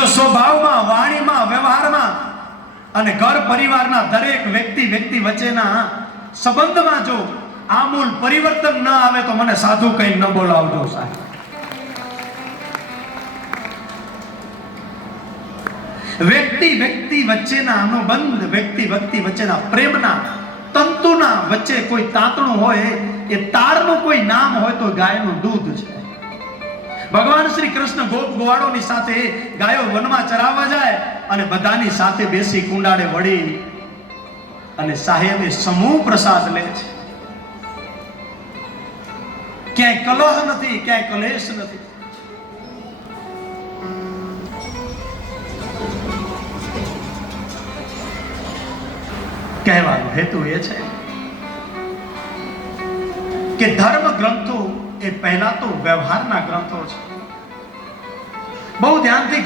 જો સ્વભાવમાં, વાણીમાં, વ્યવહારમાં અને ઘર પરિવારના દરેક વ્યક્તિ વચ્ચેના સંબંધમાં જો આમૂલ પરિવર્તન ન આવે તો મને સાધુ કઈ ન બોલાવજો સાહેબ. વ્યક્તિ વચ્ચેના અનુબંધ, વ્યક્તિ વચ્ચેના પ્રેમના તંતુના વચ્ચે કોઈ તાંતણું હોય, એ તારનું કોઈ નામ હોય તો ગાયનું દૂધ છે. ભગવાન શ્રી કૃષ્ણ ગોપ ગોવાળોની સાથે ગાયો વનમાં ચરાવવા જાય અને બધાની સાથે બેસી કુંડાળે વળી અને સાહેબે સમૂહ પ્રસાદ લે છે. ક્યાંય કલહ નથી, ક્યાંય કલેશ નથી. કહેવાનો હેતુ એ છે કે ધર્મ ગ્રંથો એ પહેલા તો વ્યવહારના ગ્રંથો છે. બહુ ધ્યાનથી